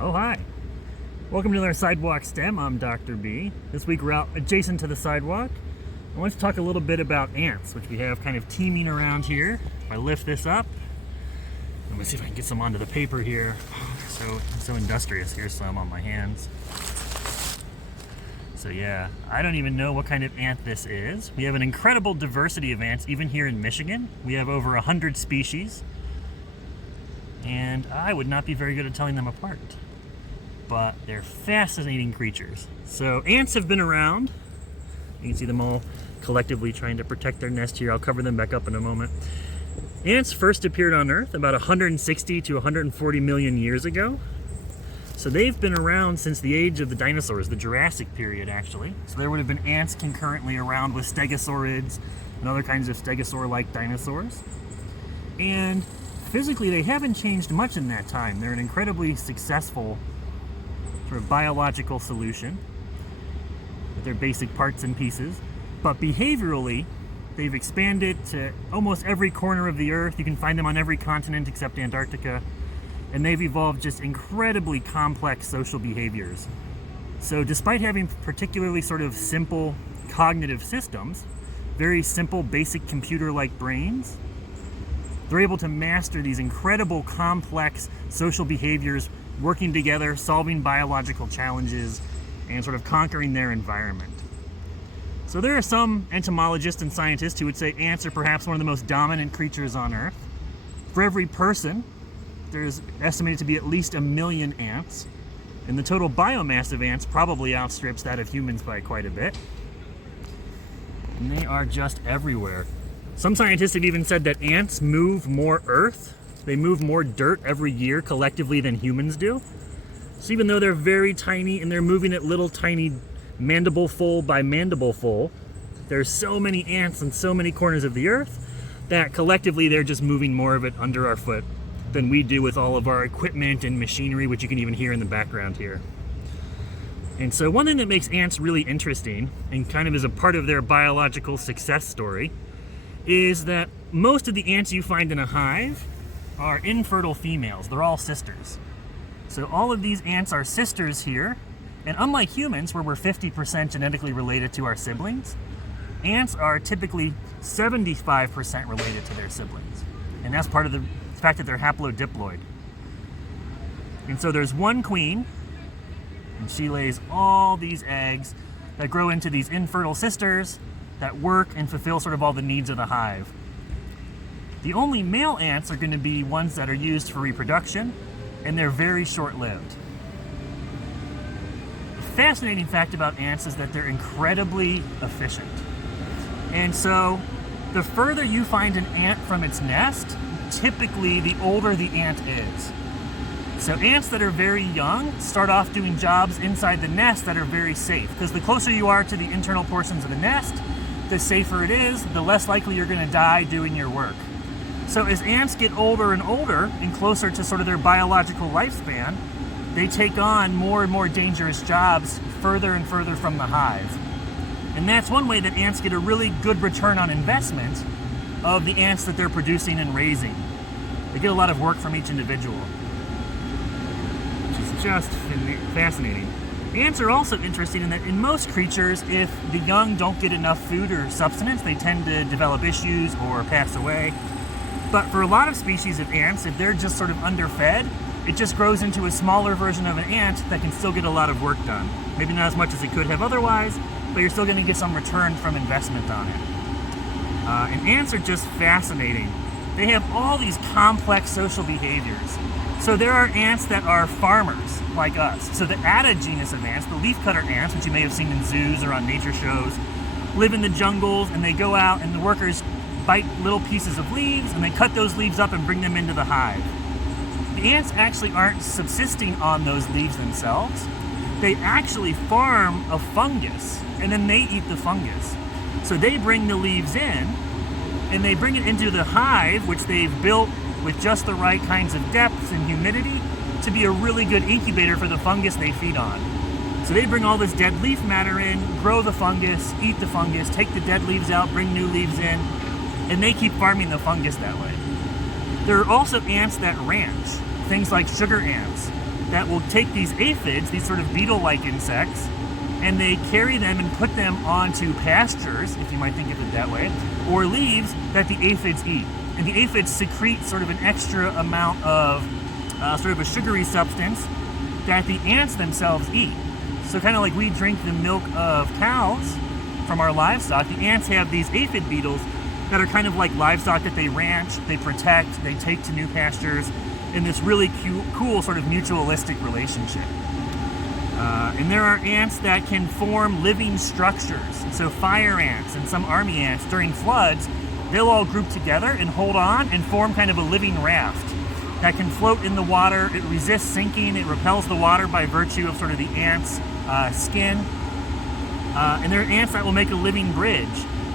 Oh, hi. Welcome to our Sidewalk STEM. I'm Dr. B. This week we're out adjacent to the sidewalk. I want to talk a little bit about ants, which we have kind of teeming around here. If I lift this up, let me see if I can get some onto the paper here. I'm so industrious. Here's some on my hands. So yeah, I don't even know what kind of ant this is. We have an incredible diversity of ants, even here in Michigan. We have over 100 species, and I would not be very good at telling them apart. But they're fascinating creatures. So ants have been around. You can see them all collectively trying to protect their nest here. I'll cover them back up in a moment. Ants first appeared on Earth about 160 to 140 million years ago. So they've been around since the age of the dinosaurs, the Jurassic period actually. So there would have been ants concurrently around with stegosaurids and other kinds of stegosaur-like dinosaurs. And physically they haven't changed much in that time. They're an incredibly successful sort of biological solution with their basic parts and pieces. But behaviorally, they've expanded to almost every corner of the Earth. You can find them on every continent except Antarctica. And they've evolved just incredibly complex social behaviors. So despite having particularly sort of simple cognitive systems, very simple basic computer-like brains, they're able to master these incredible complex social behaviors, working together, solving biological challenges, and sort of conquering their environment. So there are some entomologists and scientists who would say ants are perhaps one of the most dominant creatures on Earth. For every person, there's estimated to be at least 1 million ants, and the total biomass of ants probably outstrips that of humans by quite a bit. And they are just everywhere. Some scientists have even said that ants move more earth, they move more dirt every year collectively than humans do. So even though they're very tiny and they're moving at little tiny mandible-full by mandible-full, there's so many ants in so many corners of the earth that collectively they're just moving more of it under our foot than we do with all of our equipment and machinery, which you can even hear in the background here. And so one thing that makes ants really interesting, and kind of is a part of their biological success story, is that most of the ants you find in a hive are infertile females. They're all sisters. So all of these ants are sisters here, and unlike humans, where we're 50% genetically related to our siblings, ants are typically 75% related to their siblings. And that's part of the fact that they're haplodiploid. And so there's one queen, and she lays all these eggs that grow into these infertile sisters that work and fulfill sort of all the needs of the hive. The only male ants are going to be ones that are used for reproduction, and they're very short-lived. The fascinating fact about ants is that they're incredibly efficient. And so the further you find an ant from its nest, typically the older the ant is. So ants that are very young start off doing jobs inside the nest that are very safe, because the closer you are to the internal portions of the nest, the safer it is, the less likely you're going to die doing your work. So as ants get older and older and closer to sort of their biological lifespan, they take on more and more dangerous jobs further and further from the hive. And that's one way that ants get a really good return on investment of the ants that they're producing and raising. They get a lot of work from each individual, which is just fascinating. Ants are also interesting in that in most creatures, if the young don't get enough food or substance, they tend to develop issues or pass away. But for a lot of species of ants, if they're just sort of underfed, it just grows into a smaller version of an ant that can still get a lot of work done. Maybe not as much as it could have otherwise, but you're still going to get some return from investment on it. And ants are just fascinating. They have all these complex social behaviors. So there are ants that are farmers, like us. So the Atta genus of ants, the leafcutter ants, which you may have seen in zoos or on nature shows, live in the jungles, and they go out and the workers bite little pieces of leaves and they cut those leaves up and bring them into the hive. The ants actually aren't subsisting on those leaves themselves. They actually farm a fungus and then they eat the fungus. So they bring the leaves in and they bring it into the hive, which they've built with just the right kinds of depths and humidity to be a really good incubator for the fungus they feed on. So they bring all this dead leaf matter in, grow the fungus, eat the fungus, take the dead leaves out, bring new leaves in, and they keep farming the fungus that way. There are also ants that ranch, things like sugar ants. that will take these aphids, these sort of beetle-like insects, and they carry them and put them onto pastures, if you might think of it that way, or leaves that the aphids eat. And the aphids secrete sort of an extra amount of sort of a sugary substance that the ants themselves eat. So kind of like we drink the milk of cows from our livestock, the ants have these aphid beetles that are kind of like livestock that they ranch, they protect, they take to new pastures in this really cool sort of mutualistic relationship. And there are ants that can form living structures. So fire ants and some army ants during floods, they'll all group together and hold on and form kind of a living raft that can float in the water. It resists sinking, it repels the water by virtue of sort of the ant's skin. And there are ants that will make a living bridge.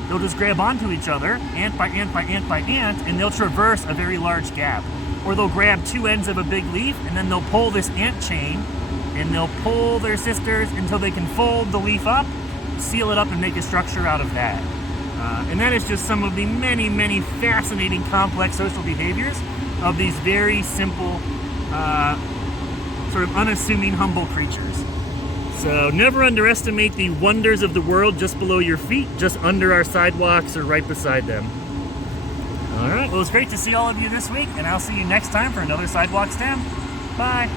They'll just grab onto each other, ant by ant by ant by ant, and they'll traverse a very large gap. Or they'll grab two ends of a big leaf, and then they'll pull this ant chain, and they'll pull their sisters until they can fold the leaf up, seal it up, and make a structure out of that. And that is just some of the many, many fascinating, complex social behaviors of these very simple, sort of unassuming, humble creatures. So never underestimate the wonders of the world just below your feet, just under our sidewalks or right beside them. All right, well, it's great to see all of you this week, and I'll see you next time for another Sidewalk STEM. Bye.